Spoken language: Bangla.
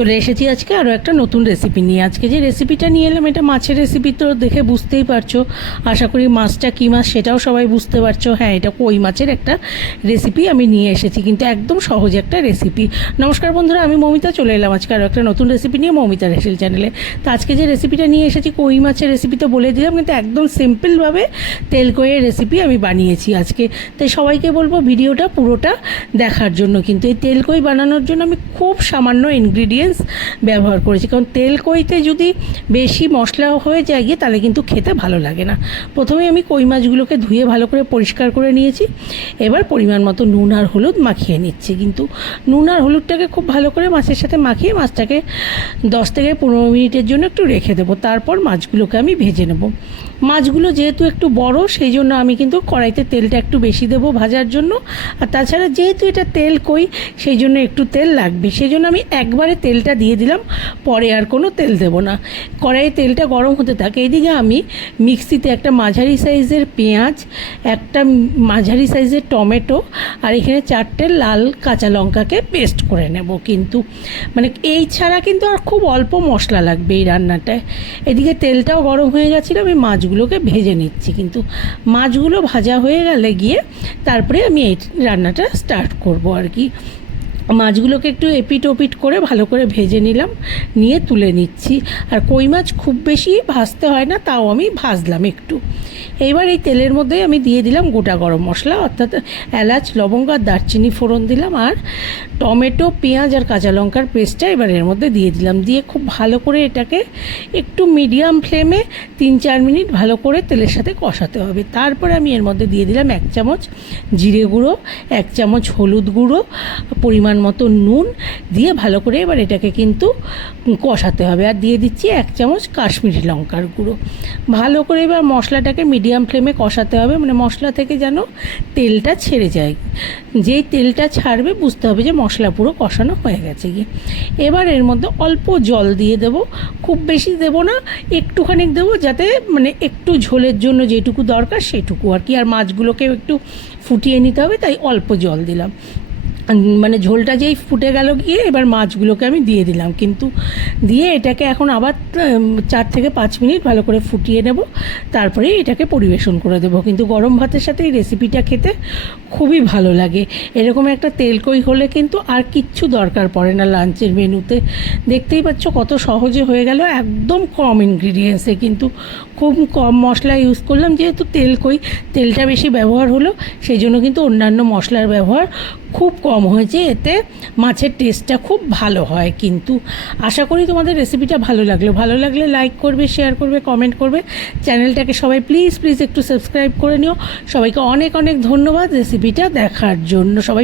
চলে এসেছি আজকে আরও একটা নতুন রেসিপি নিয়ে। আজকে যে রেসিপিটা নিয়ে এলাম, এটা মাছের রেসিপি তো দেখে বুঝতেই পারছ। আশা করি মাছটা কী মাছ সেটাও সবাই বুঝতে পারছ। হ্যাঁ এটা কই মাছের একটা রেসিপি আমি নিয়ে এসেছি, কিন্তু একদম সহজ একটা রেসিপি নমস্কার বন্ধুরা, আমি মমিতা চলে এলাম আজকে আরও একটা নতুন রেসিপি নিয়ে মমিতা রেসিল চ্যানেলে তো আজকে যে রেসিপিটা নিয়ে এসেছি, কই মাছের রেসিপি তো বলে দিলাম, কিন্তু একদম সিম্পলভাবে তেল কইয়ের রেসিপি আমি বানিয়েছি আজকে। তাই সবাইকে বলব ভিডিওটা পুরোটা দেখার জন্য, কিন্তু এই তেল কই বানানোর জন্য আমি খুব সামান্য ইনগ্রিডিয়েন্টস ব্যবহার করেছি। কারণ তেল কইতে যদি বেশি মশলা হয়ে যায় গিয়ে, তাহলে কিন্তু খেতে ভালো লাগে না। প্রথমে আমি কই মাছগুলোকে ধুয়ে ভালো করে পরিষ্কার করে নিয়েছি। এবার পরিমাণ মতো নুন আর হলুদ মাখিয়ে নিচ্ছি। কিন্তু নুন আর হলুদটাকে খুব ভালো করে মাছের সাথে মাখিয়ে মাছটাকে দশ থেকে পনেরো মিনিটের জন্য একটু রেখে দেবো। তারপর মাছগুলোকে আমি ভেজে নেব। মাছগুলো যেহেতু একটু বড়, সেই জন্য আমি কিন্তু কড়াইতে তেলটা একটু বেশি দেবো ভাজার জন্য। আর তাছাড়া যেহেতু এটা তেল কই, সেই জন্য একটু তেল লাগবে। সেই জন্য আমি একবারে তেলটা দিয়ে দিলাম, পরে আর কোনো তেল দেবো না। কড়াইয়ে তেলটা গরম হতে থাকে। এইদিকে আমি মিক্সিতে একটা মাঝারি সাইজের পেঁয়াজ, একটা মাঝারি সাইজের টমেটো, আর এখানে চারটে লাল কাঁচা লঙ্কাকে পেস্ট করে নেব কিন্তু। মানে এই ছাড়া কিন্তু আর খুব অল্প মশলা লাগবে এই রান্নাটায়। এদিকে তেলটাও গরম হয়ে গেছিল, আমি মাছগুলোকে ভেজে নিচ্ছি কিন্তু। মাছগুলো ভাজা হয়ে গেলে গিয়ে তারপরে আমি এই রান্নাটা স্টার্ট করব আর কি। মাছগুলোকে একটু এপিট ওপিট করে ভালো করে ভেজে নিলাম, নিয়ে তুলে নিচ্ছি। আর কই মাছ খুব বেশি ভাজতে হয় না, তাও আমি ভাজলাম একটু। এইবার এই তেলের মধ্যে আমি দিয়ে দিলাম গোটা গরম মশলা, অর্থাৎ এলাচ, লবঙ্গ আর দারচিনি ফোড়ন দিলাম, আর টমেটো, পেঁয়াজ আর কাঁচা লঙ্কার পেস্টটা এবার এর মধ্যে দিয়ে দিলাম। দিয়ে খুব ভালো করে এটাকে একটু মিডিয়াম ফ্লেমে তিন চার মিনিট ভালো করে তেলের সাথে কষাতে হবে। তারপরে আমি এর মধ্যে দিয়ে দিলাম এক চামচ জিরে গুঁড়ো, এক চামচ হলুদ গুঁড়ো, পরিমাণ মতো নুন দিয়ে ভালো করে এবার এটাকে কিন্তু কষাতে হবে। আর দিয়ে দিচ্ছি এক চামচ কাশ্মীরি লঙ্কার গুঁড়ো। ভালো করে এবার মশলাটাকে মিডিয়াম ফ্লেমে কষাতে হবে। মানে মশলা থেকে যেন তেলটা ছেড়ে যায়। যেই তেলটা ছাড়বে বুঝতে হবে যে মশলা পুরো কষানো হয়ে গেছে গিয়ে। এবার এর মধ্যে অল্প জল দিয়ে দেব। খুব বেশি দেব না, একটুখানি দেবো যাতে মানে একটু ঝোলের জন্য যেটুকু দরকার সেটুকু আর কি। আর মাছগুলোকেও একটু ফুটিয়ে নিতে হবে, তাই অল্প জল দিলাম। মানে ঝোলটা যেই ফুটে গেল গিয়ে এবার মাছগুলোকে আমি দিয়ে দিলাম। কিন্তু দিয়ে এটাকে এখন আবার চার থেকে পাঁচ মিনিট ভালো করে ফুটিয়ে নেব। তারপরে এটাকে পরিবেশন করে দেবো। কিন্তু গরম ভাতের সাথে এই রেসিপিটা খেতে খুবই ভালো লাগে। এরকম একটা তেলকই হলে কিন্তু আর কিচ্ছু দরকার পড়ে না লাঞ্চের মেনুতে। দেখতেই পাচ্ছ কত সহজে হয়ে গেল। একদম কম ইনগ্রিডিয়েন্টসে কিন্তু খুব কম মশলা ইউজ করলাম, যেহেতু তেল কই, তেলটা বেশি ব্যবহার হলো সেই জন্য কিন্তু অন্যান্য মশলার ব্যবহার খুব কম হয়েছে, এতে মাছের টেস্টটা খুব ভালো হয় কিন্তু। আশা করি তোমাদের রেসিপিটা ভালো লাগল। ভালো লাগলে লাইক করবে শেয়ার করবে কমেন্ট করবে। চ্যানেলটাকে সবাই প্লিজ প্লিজ একটু সাবস্ক্রাইব করে নিও। সবাইকে অনেক অনেক ধন্যবাদ রেসিপিটা দেখার জন্য। সবাই